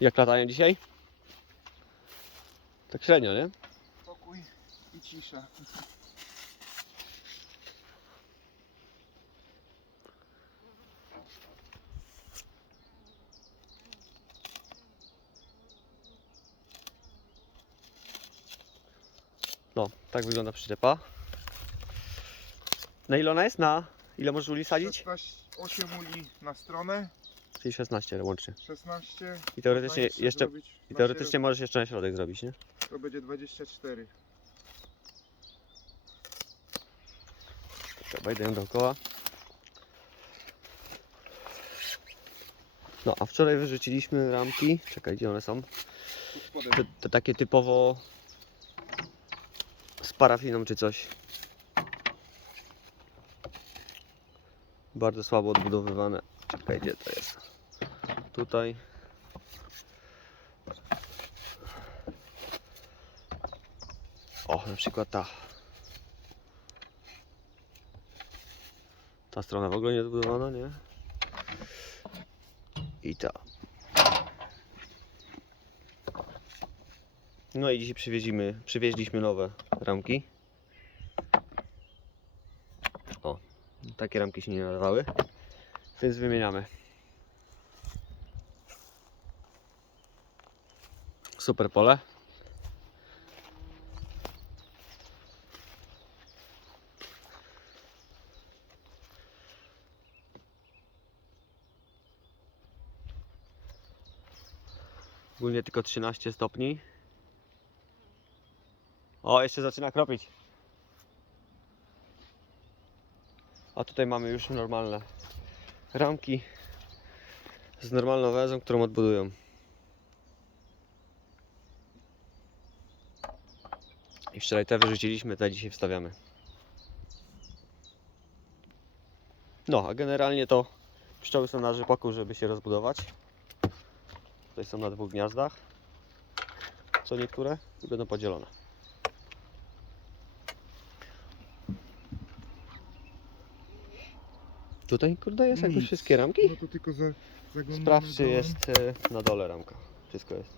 Jak latają dzisiaj? Tak średnio, nie? Spokój i cisza. No, tak wygląda przyczepa. Na ile ona jest? Na ile możesz uli sadzić? 16, 8 uli na stronę, Czyli 16 łącznie. 16. I teoretycznie można jeszcze, zrobić i na teoretycznie możesz jeszcze na środek zrobić, nie? środek, To będzie 24. Dobra, idę dookoła. No, a wczoraj wyrzuciliśmy ramki. Czekaj, gdzie one są? Tu spodem. Te, te takie typowo z parafiną czy coś. Bardzo słabo odbudowywane. Czekaj, gdzie to jest? Tutaj. O, na przykład ta. Ta strona w ogóle nie odbudowana, nie? I ta. No i dzisiaj przywieźliśmy, nowe ramki. O, takie ramki się nie nadawały, więc wymieniamy. Super pole. Ogólnie tylko 13 stopni. O, jeszcze zaczyna kropić. A tutaj mamy już normalne ramki z normalną wezą, którą odbudują. I wczoraj te wyrzuciliśmy, te dzisiaj wstawiamy. No, a generalnie to pszczoły są na rzepaku, żeby się rozbudować. Tutaj są na dwóch gniazdach. Co niektóre i będą podzielone. Tutaj kurde jest jakby Nic. wszystkie ramki? No to tylko za, zaglądamy Sprawdź czy dołem. jest e, na dole ramka. Wszystko jest.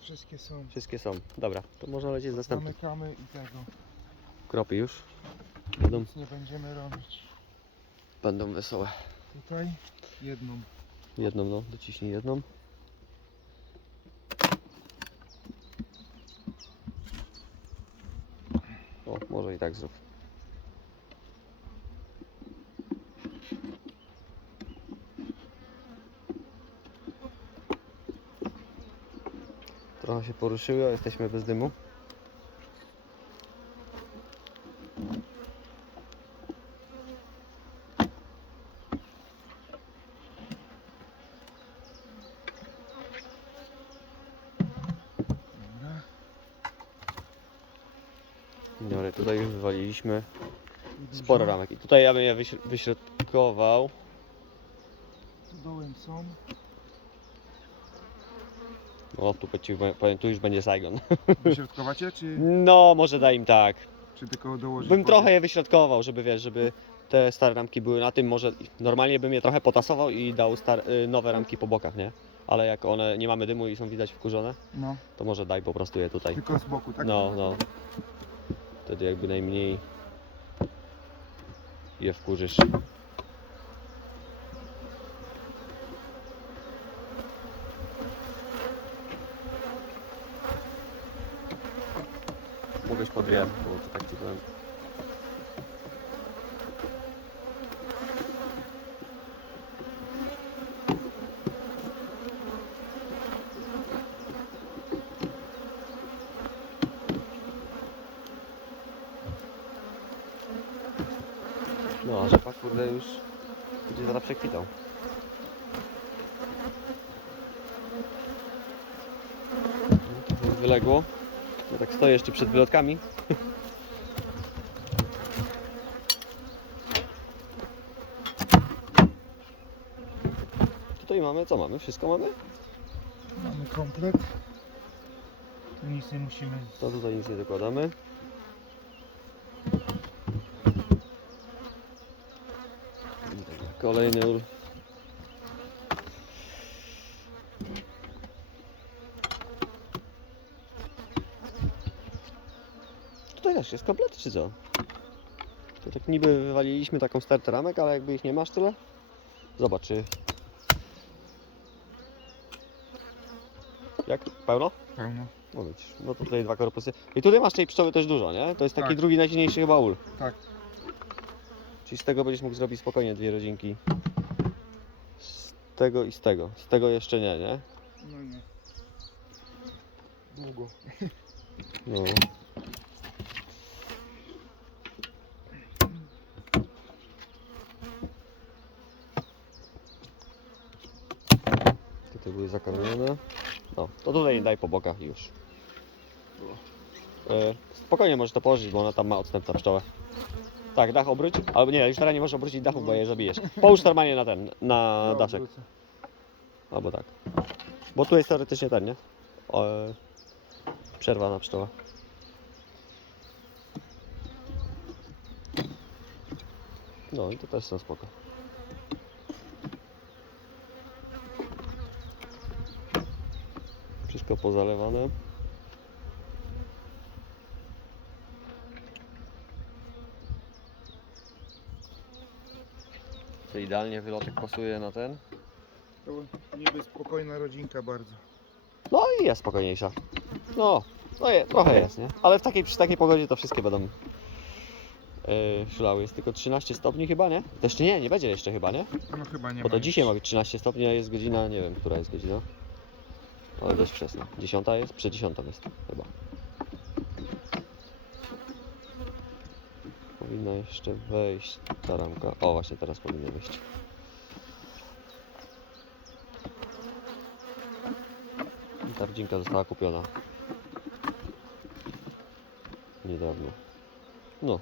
Wszystkie są. Wszystkie są. Dobra, to można lecieć z następnym. Zamykamy i tego. Kropy już. Będą, Nic nie będziemy robić. będą wesołe. Tutaj jedną. Jedną no, dociśnij jedną. O, może i tak zrób. Poruszyły, a jesteśmy bez dymu. Dobra. Tutaj już wywaliliśmy sporo ramek. I tutaj ja bym je wyśr- wyśrodkował. Dołem są. O, tu, ci powiem, tu już będzie Saigon. Wyśrodkowacie, czy, No, może daj im tak. czy tylko dołożyć Bym trochę je wyśrodkował, żeby wiesz, żeby te stare ramki były na tym, może normalnie bym je trochę potasował i dał star, y, nowe ramki po bokach, nie? Ale jak one nie mamy dymu i są widać wkurzone, No, to może daj po prostu je tutaj. tylko z boku, tak? No, no. Wtedy jakby najmniej je wkurzysz. Mogłeś podwijać, bo to tak ci powiem. No, rzepak kurde już będzie zaraz przekwitał. No, Wyległo. Ja tak stoję jeszcze przed wylotkami. Tutaj mamy, co mamy? Wszystko mamy? Mamy komplet. Nic nie musimy. To tutaj nic nie dokładamy. Kolejny ul. Tutaj też jest komplet, czy co? To tak niby wywaliliśmy taką stertę ramek, ale jakby ich nie masz tyle. Zobaczy. Jak? Pełno? Pełno. No, no to tutaj dwa korpusy. I tutaj masz tej pszczoły też dużo, nie? To jest taki Tak. drugi najsilniejszy chyba ul. Tak. Czyli z tego będziesz mógł zrobić spokojnie dwie rodzinki. Z tego i z tego. Z tego jeszcze nie, nie? No nie. Długo. No. Tutaj były zakarmione. No, to tutaj daj po bokach i już. E, spokojnie możesz to położyć, bo ona tam ma odstęp na pszczołę. Tak, dach obróć. Albo nie, już teraz nie możesz obrócić dachu, bo je zabijesz. Połóż normalnie na ten, na No, daszek. wrócę. Albo tak. Bo tu jest teoretycznie ten, nie? O, e, przerwa na pszczoła. No i to też są spoko. Wszystko pozalewane. To idealnie wylotek pasuje na ten. To niby spokojna rodzinka bardzo. No i jest spokojniejsza. No, no je, trochę jest, nie? Ale w takiej, przy takiej pogodzie to wszystkie będą yy, szlały. Jest tylko 13 stopni chyba, nie? To jeszcze nie, nie będzie jeszcze chyba, nie? No chyba nie Bo ma to już. dzisiaj ma być 13 stopni, a jest godzina, nie wiem, która jest godzina. Ale dość wczesna. 10 jest? Przed 10 jest chyba. Powinna jeszcze wejść ta ramka. O, właśnie teraz powinna wejść. Ta rodzinka została kupiona. Niedawno. No.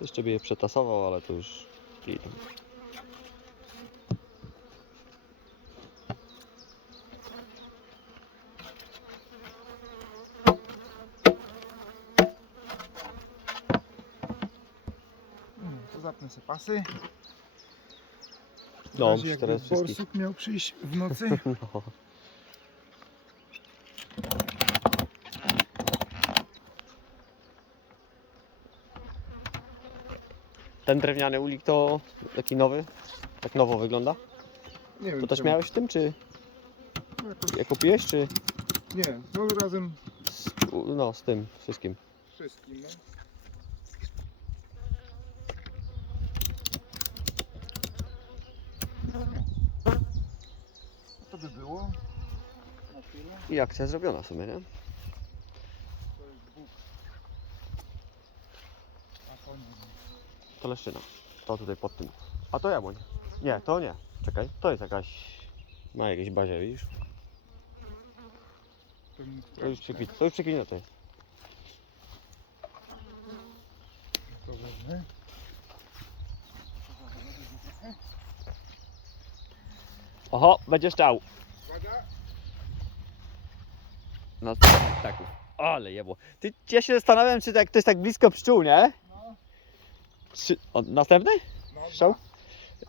Jeszcze by je przetasował, ale to już idę. Sobie pasy. W No, razie jakby teraz borsuk miał przyjść w nocy. No. Ten drewniany ulik to taki nowy? Tak nowo wygląda? Nie wiem. To też czemu. miałeś w tym, czy No, jakoś- jak kupiłeś, czy Nie, no razem z, no z tym wszystkim? wszystkim. No. Było. I akcja zrobiona w sumie, nie? To jest Bóg. A to nie. To leszczyna. To tutaj pod tym. A to jabłoń. Nie, to nie. Czekaj, to jest jakaś... Ma jakieś bazie, widzisz? To, już sprawdź, przekwit, to już przekwitnie to jest. To. Oho, będzie szczał. Na ptaków. Ale jebło. Ty, ja się zastanawiam, czy tak, to jest tak blisko pszczół, nie? No, Czy, o, następny? no Strzał?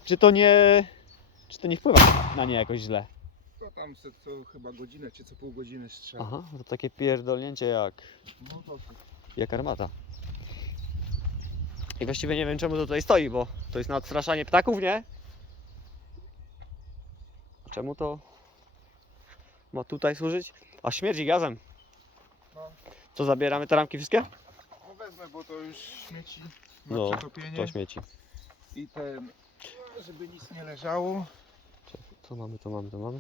Czy to nie... Czy to nie wpływa na nie jakoś źle? To tam se co chyba godzinę czy co pół godziny strzela. Aha, to takie pierdolnięcie jak, No to jak armata. I właściwie nie wiem czemu to tutaj stoi, bo to jest na odstraszanie ptaków, nie? Czemu to ma tutaj służyć? A śmierdzi gazem. No. Co, zabieramy te ramki wszystkie? No wezmę, bo to już śmieci na No, przetopienie. To śmieci. I ten, żeby nic nie leżało. Co mamy, to mamy, to mamy.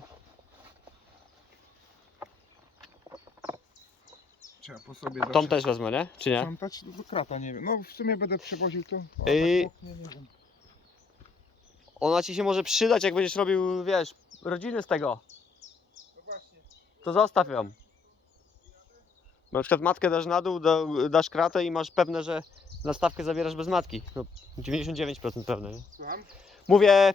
Trzeba po sobie Tą zawsze też wezmę, nie? Czy nie? sprzątać. Do krata nie wiem. No w sumie będę przewoził to. O, tak moknie, nie wiem. Ona ci się może przydać, jak będziesz robił, wiesz, rodziny z tego. No. To zostaw ją. Bo na przykład matkę dasz na dół, da, dasz kratę i masz pewne, że nastawkę zabierasz bez matki. No, 99% pewne, nie? Słucham? Mówię,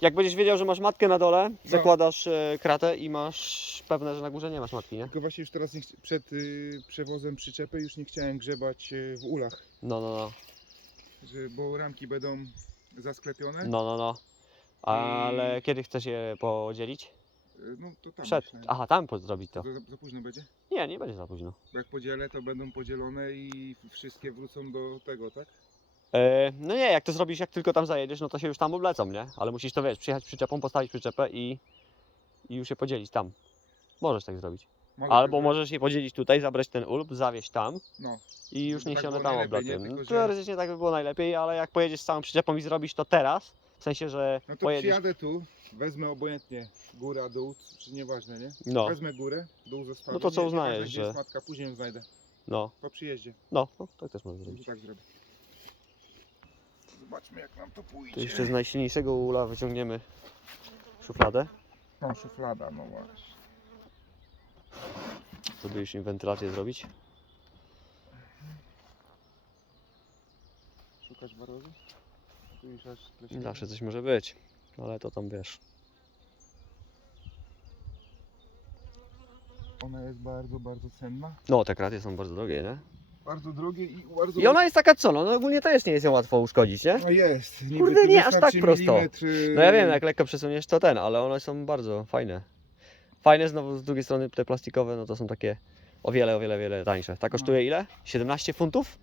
jak będziesz wiedział, że masz matkę na dole, zakładasz e, kratę i masz pewne, że na górze nie masz matki, nie? Tylko właśnie już teraz nie chci- przed y, przewozem przyczepy już nie chciałem grzebać y, w ulach. No, no, no. Że, bo ramki będą zasklepione. No, no, no. Ale kiedy chcesz je podzielić? Y, No to tam Przed. myślę. Aha, tam po- zrobić to. Za, za późno będzie? Nie, nie będzie za późno. Bo jak podzielę, to będą podzielone i wszystkie wrócą do tego, tak? E, no nie, jak to zrobisz, jak tylko tam zajedziesz, no to się już tam oblecą, nie? Ale musisz to, wiesz, przyjechać przyczepą, postawić przyczepę i, i już je podzielić tam. Możesz tak zrobić. Mogę Albo tak możesz je podzielić tutaj, zabrać ten ulb, zawieźć tam No. i już Żeby niech tak się one było tam najlepiej, nie? No, Tylko, że- Teoretycznie tak by było najlepiej, ale jak pojedziesz z całą przyczepą i zrobisz to teraz, w sensie, że No to pojedziesz... przyjadę tu, wezmę obojętnie góra, dół, czy nieważne, nie? No, Wezmę górę, dół zostawię. No to co nie- uznajesz, nieważne, gdzie że- jest matka, później ją znajdę. no, Po przyjeździe. no, no, tak też można zrobić. tak zrobię. Zobaczmy jak nam to pójdzie. Jeszcze z najsilniejszego ula wyciągniemy szufladę. No szuflada, no właśnie. Już im wentylację zrobić. Szukasz barozy? Tu aż. Zawsze coś może być, ale to tam wiesz. Ona jest bardzo, bardzo cenna. No, te kraty są bardzo drogie, nie? Bardzo drogie i bardzo... I ona jest taka co, no, no ogólnie to jest, nie jest ją łatwo uszkodzić, nie? No jest. Niby Kurde, tu nie, aż wystarczy tak prosto. milimetr, y, No ja wiem, jak lekko przesuniesz to ten, ale one są bardzo fajne. Fajne znowu z drugiej strony te plastikowe, no to są takie o wiele, o wiele, wiele tańsze. Ta kosztuje ile? 17 funtów?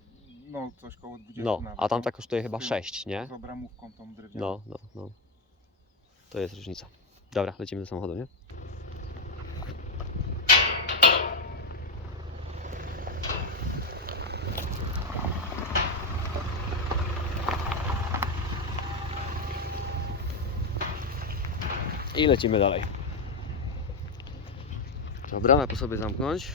No coś koło 20 No, nawet, a tamta no. kosztuje chyba Z tym- 6, nie? Z obramówką tą drewnianą. No, no, no. To jest różnica. Dobra, lecimy do samochodu, nie? I lecimy dalej. Trzeba bramę po sobie zamknąć.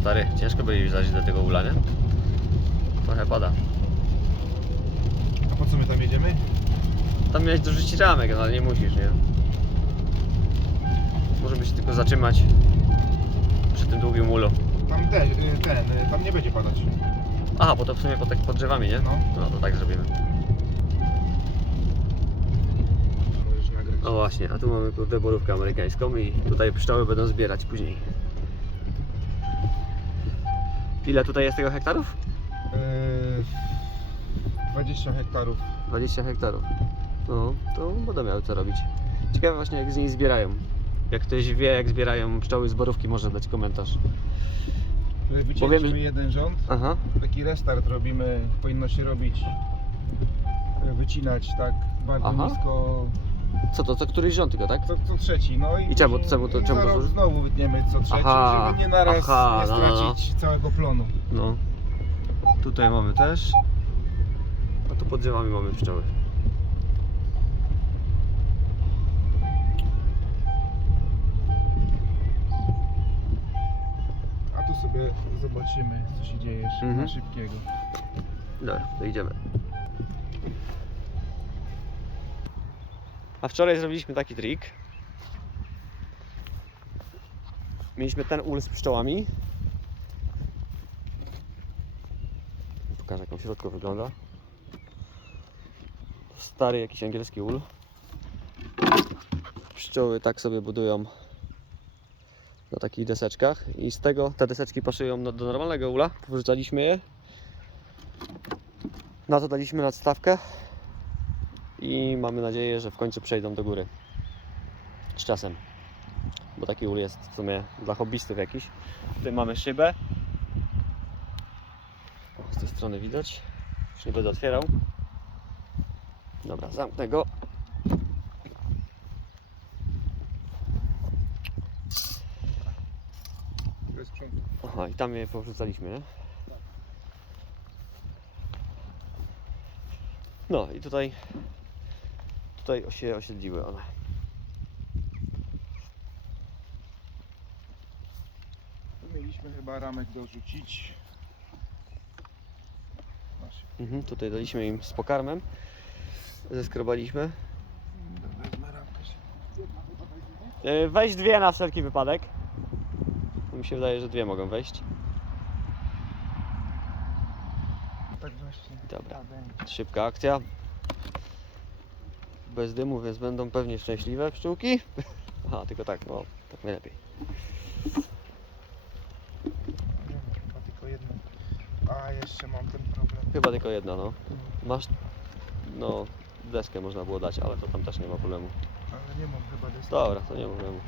Stary, ciężko by już zajść do tego ula, nie? Trochę pada. A po co my tam jedziemy? Tam miałeś dorzucić ramek, no ale nie musisz, nie? Możemy się tylko zatrzymać przy tym długim ulu. Tam te, y, ten, y, tam nie będzie padać. Aha, bo to w sumie pod, pod drzewami, nie? No. No to tak zrobimy. Możesz nagrać. O właśnie, a tu mamy borówkę amerykańską i tutaj pszczoły będą zbierać później. Ile tutaj jest tego hektarów? Y, 20 hektarów. 20 hektarów. No, to będą miały co robić. Ciekawe właśnie jak z niej zbierają. Jak ktoś wie jak zbierają pszczoły z borówki, może dać komentarz. Y, Wycięliśmy że- jeden rząd. Aha. Taki restart robimy. Powinno się robić. y, Wycinać tak bardzo Aha. nisko. Co to, co któryś rząd tylko, tak? Co, co trzeci. No i, I czemu- później- czemu to- i czemu za to rok znowu wytniemy co trzeci, Aha, żeby nie naraz aha, nie no, no, no. stracić całego plonu. No. Tutaj mamy też. A tu pod drzewami mamy pszczoły. A tu sobie zobaczymy co się dzieje Mhm. szybkiego. Dobra, to idziemy. A wczoraj zrobiliśmy taki trik. Mieliśmy ten ul z pszczołami. Pokażę jak on w środku wygląda. Stary jakiś angielski ul. Pszczoły tak sobie budują na takich deseczkach i z tego te deseczki pasują no- do normalnego ula. Wrzucaliśmy je na to daliśmy nadstawkę i mamy nadzieję, że w końcu przejdą do góry. Z czasem. Bo taki ul jest w sumie dla hobbystów jakiś. Tutaj mamy szybę. O, z tej strony widać. Już nie będę otwierał. Dobra, zamknę go. Aha, i tam je powrzucaliśmy, nie? No i tutaj tutaj się osiedliły one. Mieliśmy chyba ramek dorzucić. Mhm, tutaj daliśmy im z pokarmem. Zeskrobaliśmy. Yy, Weź dwie na wszelki wypadek. Mi się wydaje, że dwie mogą wejść. Tak. Dobra. Będzie. Szybka akcja. Bez dymu, więc będą pewnie szczęśliwe pszczółki. Aha, tylko tak, no, tak najlepiej. Chyba tylko jedno. A jeszcze mam ten problem. Chyba tylko jedna, no. Masz, no, deskę można było dać, ale to tam też nie ma problemu. Ale nie mam chyba deski. Dobra, to nie ma problemu.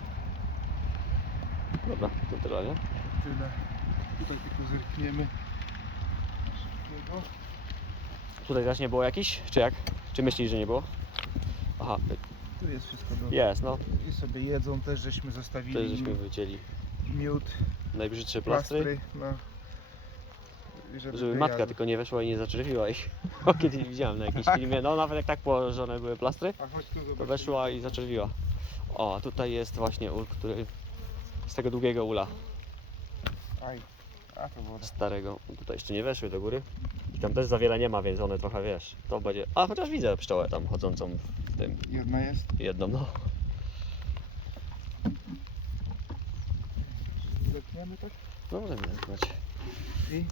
Dobra, to tyle, nie? Tyle. Tutaj tylko zerkniemy. Szybkiego. Tutaj też nie było jakiś? Czy jak? Czy myślisz, że nie było? Aha, Tu jest wszystko dobrze. jest, no. I sobie jedzą też, żeśmy zostawili Też żeśmy wycięli miód, najbrzydsze plastry. plastry. No. Żeby, Żeby matka tylko nie weszła i nie zaczerwiła ich. Bo kiedyś widziałem na jakimś filmie, no nawet jak tak położone były plastry, to weszła i zaczerwiła. O, a tutaj jest właśnie ul, który z tego długiego ula Aj. A to woda. starego. Tutaj jeszcze nie weszły do góry. I tam też za wiele nie ma, więc one trochę wiesz. To będzie. A chociaż widzę pszczołę tam chodzącą w tym Jedna jest. jedną, no. Zerkniemy tak? No możemy znać. I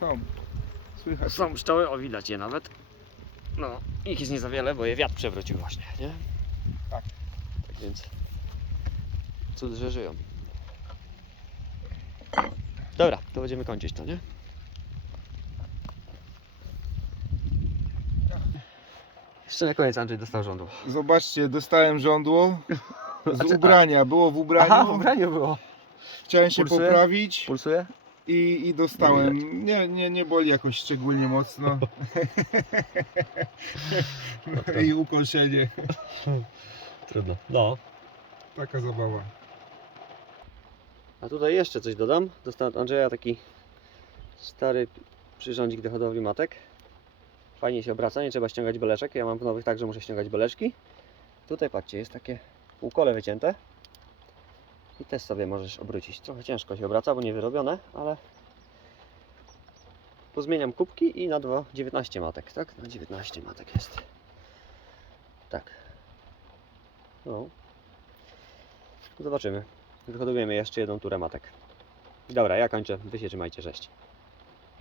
są. Słychać. Są pszczoły, o widać je nawet. No, ich jest nie za wiele, bo je wiatr przewrócił właśnie, nie? Tak. Tak więc cud, że żyją. Dobra, to będziemy kończyć to, nie? Jeszcze na koniec Andrzej dostał rządu. Zobaczcie, dostałem żądło z czy- ubrania. Było w ubraniu. ubraniu było. Chciałem się Pulsuje? poprawić Pulsuje? i, i dostałem. Nie, nie, nie boli jakoś szczególnie mocno. I ukoszenie. Trudno. No. Taka zabawa. A tutaj jeszcze coś dodam. Dostałem od Andrzeja taki stary przyrządzik do hodowli matek. Fajnie się obraca, nie trzeba ściągać beleczek. Ja mam w nowych tak, że muszę ściągać beleczki. Tutaj patrzcie, jest takie półkole wycięte. I też sobie możesz obrócić. Trochę ciężko się obraca, bo nie wyrobione, ale pozmieniam kubki i na dwa 19 matek, tak? Na 19 matek jest. Tak. No. Zobaczymy. Wyhodujemy jeszcze jedną turę matek. Dobra, ja kończę. Wy się trzymajcie, cześć.